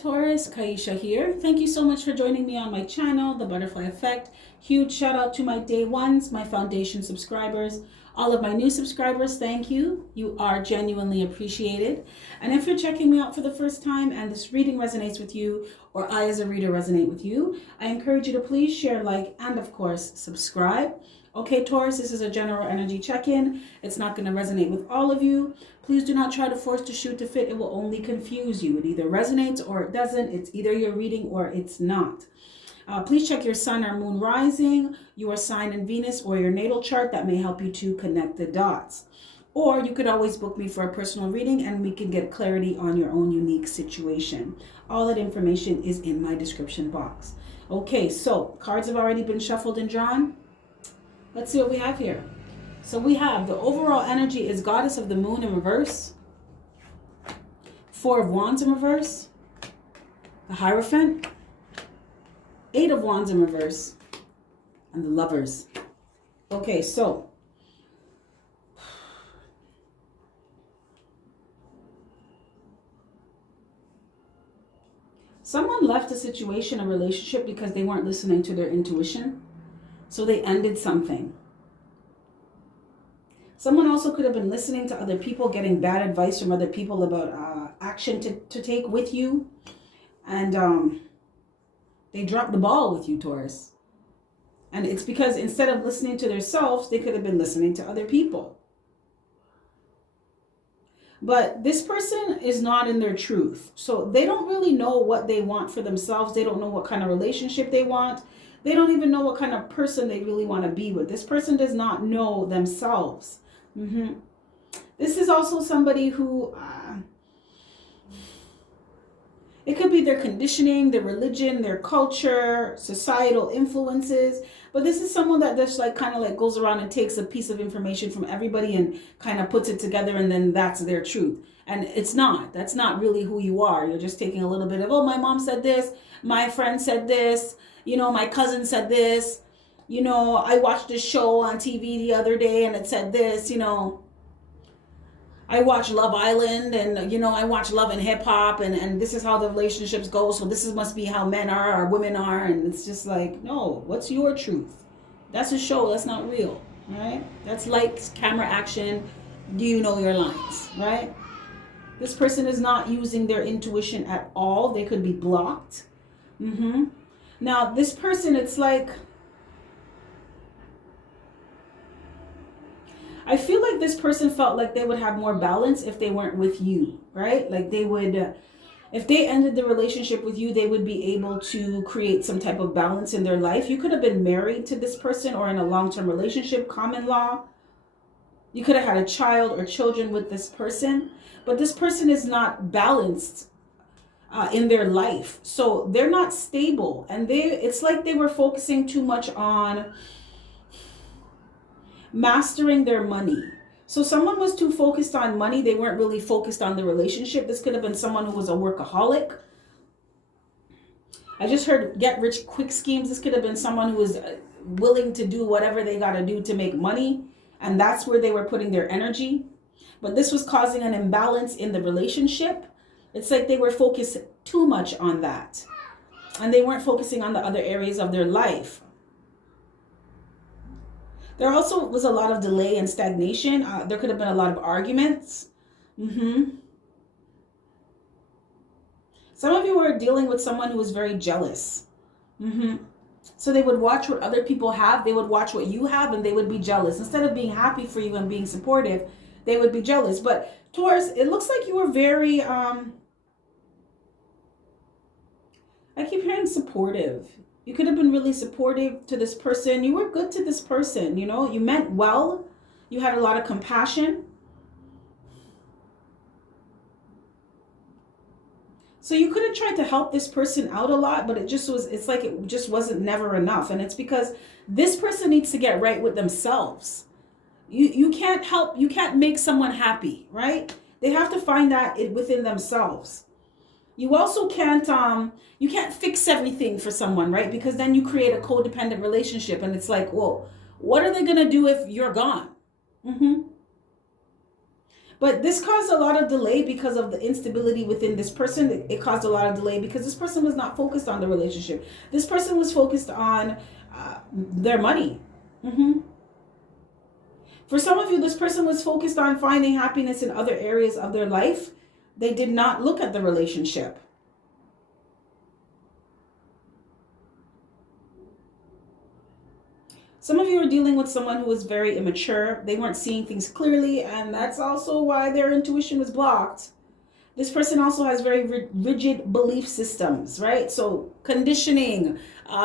Taurus, Kaisha here. Thank you so much for joining me on my channel, The Butterfly Effect. Huge shout out to my day ones, my foundation subscribers, all of my new subscribers. Thank you. You are genuinely appreciated. And if you're checking me out for the first time and this reading resonates with you, or I as a reader resonate with you, I encourage you to please share, like, and of course, subscribe. Okay, Taurus, this is a general energy check-in. It's not going to resonate with all of you. Please do not try to force to shoot to fit. It will only confuse you. It either resonates or it doesn't. It's either your reading or it's not. Please check your sun or moon rising, your sign in Venus, or your natal chart. That may help you to connect the dots. Or you could always book me for a personal reading and we can get clarity on your own unique situation. All that information is in my description box. Okay, so cards have already been shuffled and drawn. Let's see what we have here. So we have the overall energy is Goddess of the Moon in reverse. Four of Wands in reverse. The Hierophant. Eight of Wands in reverse. And the Lovers. Okay, so someone left a situation, a relationship, because they weren't listening to their intuition. So they ended something. Someone also could have been listening to other people, getting bad advice from other people about action to take with you. And they dropped the ball with you, Taurus. And it's because instead of listening to themselves, they could have been listening to other people. But this person is not in their truth. So they don't really know what they want for themselves. They don't know what kind of relationship they want. They don't even know what kind of person they really want to be with. This person does not know themselves. This is also somebody who, it could be their conditioning, their religion, their culture, societal influences. But this is someone that just kind of goes around and takes a piece of information from everybody and kind of puts it together, and then that's their truth. And it's not. That's not really who you are. You're just taking a little bit of, oh, my mom said this, my friend said this, you know, my cousin said this, you know, I watched this show on TV the other day and it said this, you know, I watch Love Island and, you know, I watch Love and Hip Hop and this is how the relationships go. So this must be how men are or women are. And it's just like, no, what's your truth? That's a show. That's not real, right? That's lights, camera, action. Do you know your lines, right? This person is not using their intuition at all. They could be blocked. Now, this person, it's like, I feel like this person felt like they would have more balance if they weren't with you, right? Like they would, if they ended the relationship with you, they would be able to create some type of balance in their life. You could have been married to this person or in a long-term relationship, common law. You could have had a child or children with this person, but this person is not balanced in their life. So they're not stable, and it's like they were focusing too much on mastering their money. So someone was too focused on money. They weren't really focused on the relationship. This could have been someone who was a workaholic. I just heard get rich quick schemes. This could have been someone who was willing to do whatever they got to do to make money, and that's where they were putting their energy. But this was causing an imbalance in the relationship. It's like they were focused too much on that, and they weren't focusing on the other areas of their life. There also was a lot of delay and stagnation. There could have been a lot of arguments. Some of you were dealing with someone who was very jealous. So they would watch what other people have. They would watch what you have, and they would be jealous. Instead of being happy for you and being supportive, they would be jealous. But Taurus, it looks like you were very, I keep hearing supportive. You could have been really supportive to this person. You were good to this person, you know. You meant well. You had a lot of compassion. So you could have tried to help this person out a lot, but it's like it just wasn't never enough. And it's because this person needs to get right with themselves. You can't make someone happy, right? They have to find that within themselves. You also can't fix everything for someone, right? Because then you create a codependent relationship, and it's like, well, what are they going to do if you're gone? But this caused a lot of delay because of the instability within this person. It caused a lot of delay because this person was not focused on the relationship. This person was focused on their money. For some of you, this person was focused on finding happiness in other areas of their life. They did not look at the relationship. Some of you are dealing with someone who was very immature. They weren't seeing things clearly, and that's also why their intuition was blocked. This person also has very rigid belief systems, right? So conditioning,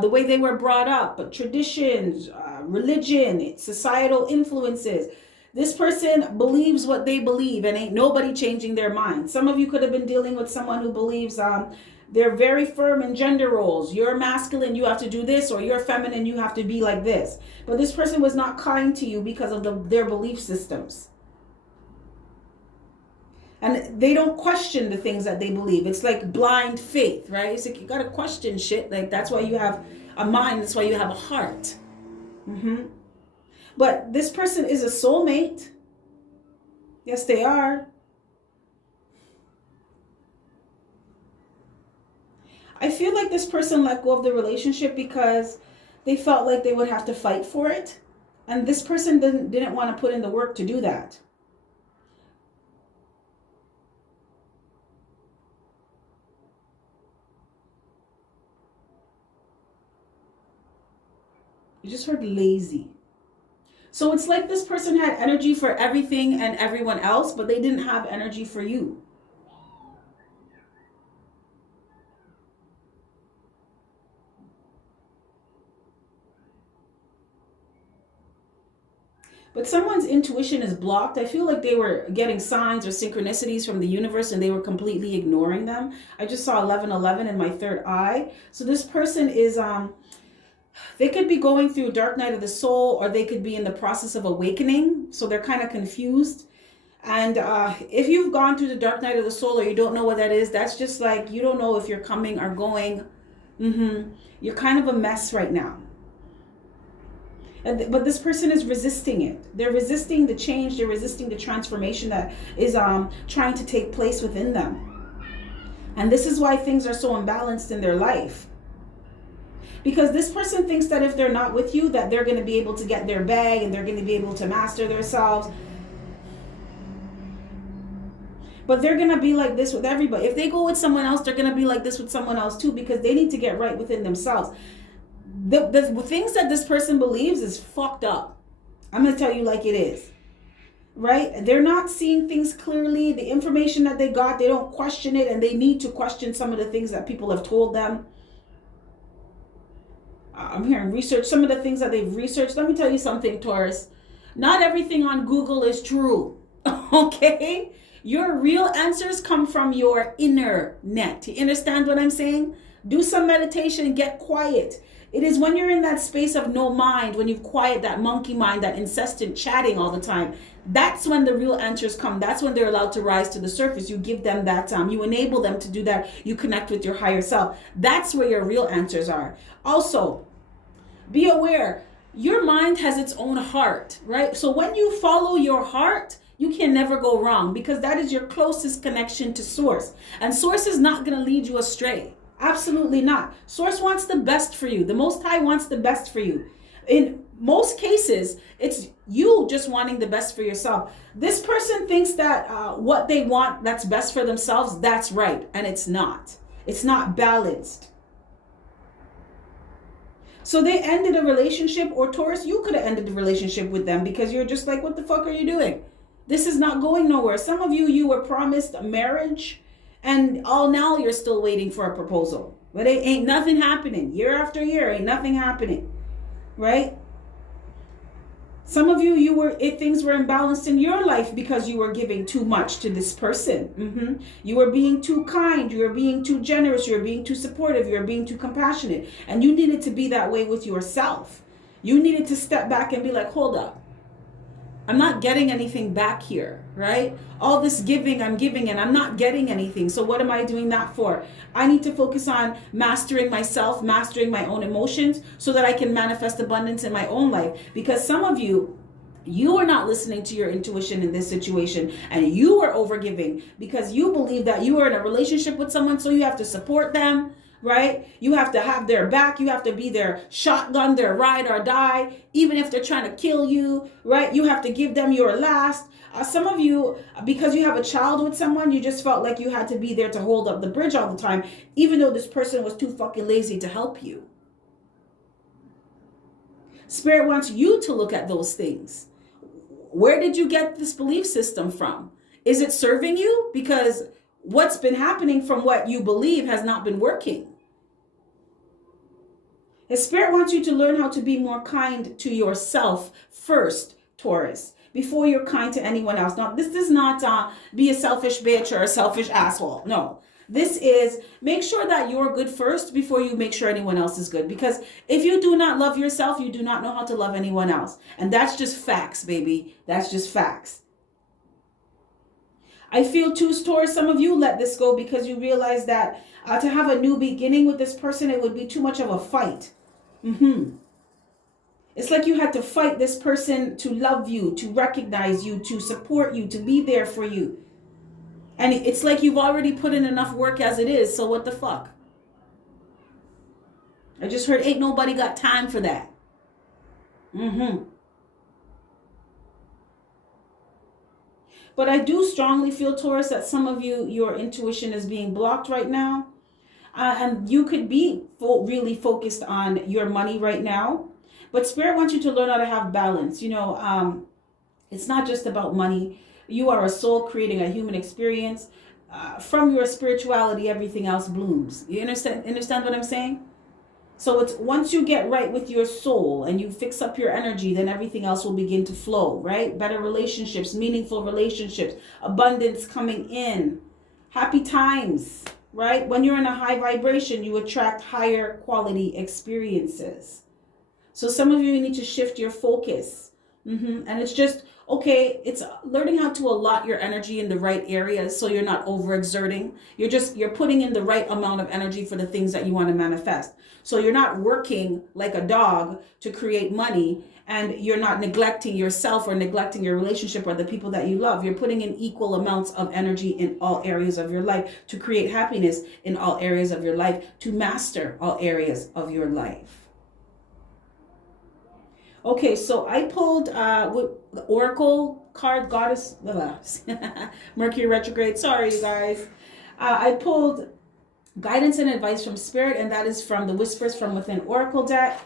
the way they were brought up, traditions, religion, societal influences. This person believes what they believe, and ain't nobody changing their mind. Some of you could have been dealing with someone who believes they're very firm in gender roles. You're masculine, you have to do this, or you're feminine, you have to be like this. But this person was not kind to you because of their belief systems. And they don't question the things that they believe. It's like blind faith, right? It's like you got to question shit. Like that's why you have a mind. That's why you have a heart. But this person is a soulmate. Yes, they are. I feel like this person let go of the relationship because they felt like they would have to fight for it. And this person didn't want to put in the work to do that. You just heard lazy. So it's like this person had energy for everything and everyone else, but they didn't have energy for you. But someone's intuition is blocked. I feel like they were getting signs or synchronicities from the universe and they were completely ignoring them. I just saw 1111 in my third eye. So this person is, they could be going through a dark night of the soul, or they could be in the process of awakening. So they're kind of confused. And if you've gone through the dark night of the soul or you don't know what that is, that's just like, you don't know if you're coming or going. You're kind of a mess right now. But this person is resisting it. They're resisting the change. They're resisting the transformation that is trying to take place within them. And this is why things are so imbalanced in their life. Because this person thinks that if they're not with you, that they're going to be able to get their bag and they're going to be able to master themselves. But they're going to be like this with everybody. If they go with someone else, they're going to be like this with someone else too, because they need to get right within themselves. The things that this person believes is fucked up. I'm going to tell you like it is. Right? They're not seeing things clearly. The information that they got, they don't question it, and they need to question some of the things that people have told them. I'm hearing research, some of the things that they've researched. Let me tell you something, Taurus. Not everything on Google is true. Okay? Your real answers come from your inner net. You understand what I'm saying? Do some meditation and get quiet. It is when you're in that space of no mind, when you've quiet that monkey mind, that incessant chatting all the time, that's when the real answers come. That's when they're allowed to rise to the surface. You give them that time. You enable them to do that. You connect with your higher self. That's where your real answers are. Also, be aware, your mind has its own heart, right? So when you follow your heart, you can never go wrong, because that is your closest connection to source. And source is not going to lead you astray. Absolutely not. Source wants the best for you. The Most High wants the best for you. In most cases, it's you just wanting the best for yourself. This person thinks that what they want that's best for themselves, that's right. And it's not. It's not balanced. So they ended a relationship, or Taurus, you could have ended the relationship with them because you're just like, what the fuck are you doing? This is not going nowhere. Some of you were promised a marriage, and all now you're still waiting for a proposal. But ain't nothing happening. Year after year, ain't nothing happening. Right? Some of you things were imbalanced in your life because you were giving too much to this person. You were being too kind. You were being too generous. You were being too supportive. You were being too compassionate. And you needed to be that way with yourself. You needed to step back and be like, hold up. I'm not getting anything back here, right? All this giving, I'm giving, and I'm not getting anything. So what am I doing that for? I need to focus on mastering myself, mastering my own emotions, so that I can manifest abundance in my own life. Because some of you, You are not listening to your intuition in this situation, and you are overgiving because you believe that you are in a relationship with someone, so you have to support them, right? You have to have their back. You have to be their shotgun, their ride or die, even if they're trying to kill you, right? You have to give them your last. Some of you, because you have a child with someone, you just felt like you had to be there to hold up the bridge all the time, even though this person was too fucking lazy to help you. Spirit wants you to look at those things. Where did you get this belief system from? Is it serving you? Because what's been happening from what you believe has not been working. The Spirit wants you to learn how to be more kind to yourself first, Taurus, before you're kind to anyone else. Now, this does not be a selfish bitch or a selfish asshole. No. This is make sure that you're good first before you make sure anyone else is good. Because if you do not love yourself, you do not know how to love anyone else. And that's just facts, baby. That's just facts. I feel too, Taurus, some of you let this go because you realize that to have a new beginning with this person, it would be too much of a fight. It's like you had to fight this person to love you, to recognize you, to support you, to be there for you. And it's like you've already put in enough work as it is, so what the fuck? I just heard ain't nobody got time for that. But I do strongly feel, Taurus, that some of you, your intuition is being blocked right now. And you could be really focused on your money right now. But Spirit wants you to learn how to have balance. You know, it's not just about money. You are a soul creating a human experience. From your spirituality, everything else blooms. You understand what I'm saying? So it's once you get right with your soul and you fix up your energy, then everything else will begin to flow, right? Better relationships, meaningful relationships, abundance coming in, happy times, right? When you're in a high vibration, you attract higher quality experiences. So some of you need to shift your focus. And it's just, okay, it's learning how to allot your energy in the right areas so you're not overexerting. You're putting in the right amount of energy for the things that you want to manifest. So you're not working like a dog to create money, and you're not neglecting yourself or neglecting your relationship or the people that you love. You're putting in equal amounts of energy in all areas of your life to create happiness in all areas of your life, to master all areas of your life. Okay, so I pulled the Oracle card, Goddess, Mercury retrograde. Sorry, you guys. I pulled guidance and advice from Spirit, and that is from the Whispers from Within Oracle deck.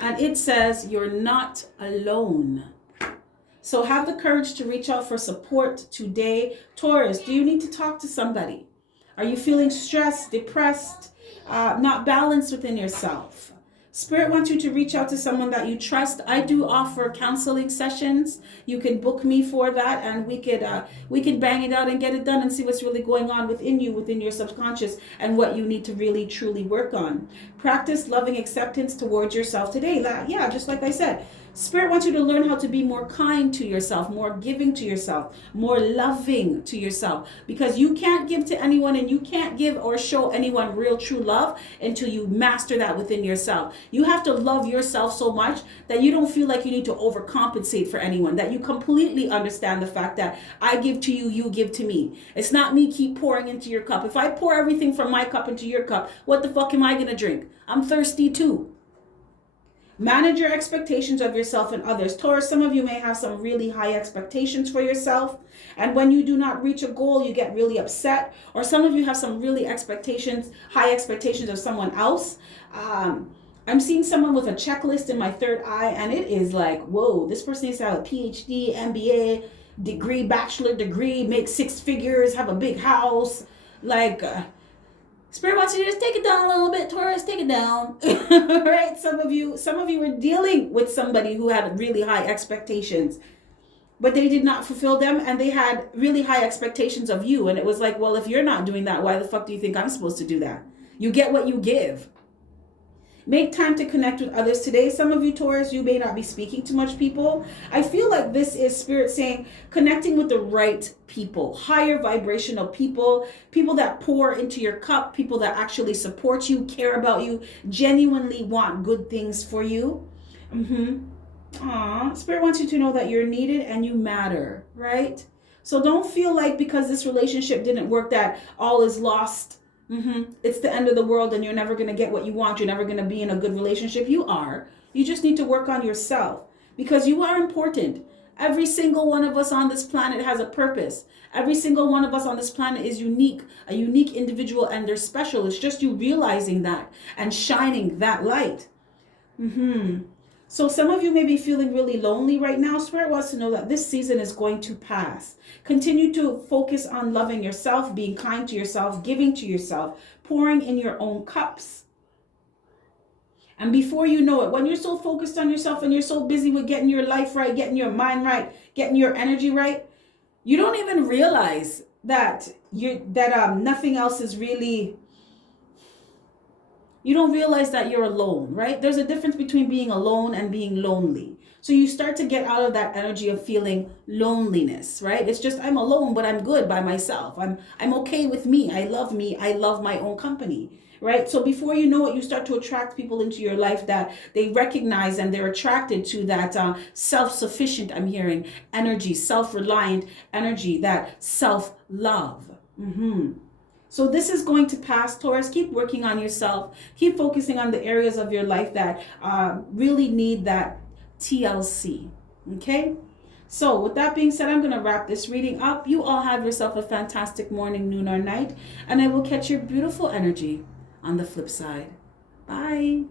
And it says, you're not alone. So have the courage to reach out for support today. Taurus, do you need to talk to somebody? Are you feeling stressed, depressed, not balanced within yourself? Spirit wants you to reach out to someone that you trust. I do offer counseling sessions. You can book me for that, and we could bang it out and get it done and see what's really going on within you, within your subconscious, and what you need to really truly work on. Practice loving acceptance towards yourself today. Yeah, just like I said, Spirit wants you to learn how to be more kind to yourself, more giving to yourself, more loving to yourself, because you can't give to anyone and you can't give or show anyone real true love until you master that within yourself. You have to love yourself so much that you don't feel like you need to overcompensate for anyone, that you completely understand the fact that I give to you, you give to me. It's not me keep pouring into your cup. If I pour everything from my cup into your cup, what the fuck am I going to drink? I'm thirsty too. Manage your expectations of yourself and others. Taurus, some of you may have some really high expectations for yourself. And when you do not reach a goal, you get really upset. Or some of you have some really high expectations of someone else. I'm seeing someone with a checklist in my third eye, and it is like, whoa, this person needs to have a PhD, MBA, degree, bachelor degree, make 6 figures, have a big house. Spirit wants you to just take it down a little bit, Taurus. Take it down. Right? Some of you were dealing with somebody who had really high expectations, but they did not fulfill them, and they had really high expectations of you. And it was like, well, if you're not doing that, why the fuck do you think I'm supposed to do that? You get what you give. Make time to connect with others today. Some of you, Taurus, you may not be speaking to much people. I feel like this is Spirit saying connecting with the right people, higher vibrational people, people that pour into your cup, people that actually support you, care about you, genuinely want good things for you. Spirit wants you to know that you're needed and you matter, right? So don't feel like because this relationship didn't work that all is lost. It's the end of the world and you're never going to get what you want. You're never going to be in a good relationship. You are. You just need to work on yourself because you are important. Every single one of us on this planet has a purpose. Every single one of us on this planet is unique, a unique individual, and they're special. It's just you realizing that and shining that light. So some of you may be feeling really lonely right now. Spirit wants to know that this season is going to pass. Continue to focus on loving yourself, being kind to yourself, giving to yourself, pouring in your own cups. And before you know it, when you're so focused on yourself and you're so busy with getting your life right, getting your mind right, getting your energy right, you don't even realize that nothing else is really. You don't realize that you're alone, right? There's a difference between being alone and being lonely. So you start to get out of that energy of feeling loneliness, right? It's just I'm alone, but I'm good by myself. I'm okay with me. I love my own company, right? So before you know it, you start to attract people into your life that they recognize and they're attracted to that self-sufficient, I'm hearing, energy, self-reliant energy, that self-love. So this is going to pass, Taurus. Keep working on yourself. Keep focusing on the areas of your life that really need that TLC. Okay? So with that being said, I'm going to wrap this reading up. You all have yourself a fantastic morning, noon, or night. And I will catch your beautiful energy on the flip side. Bye.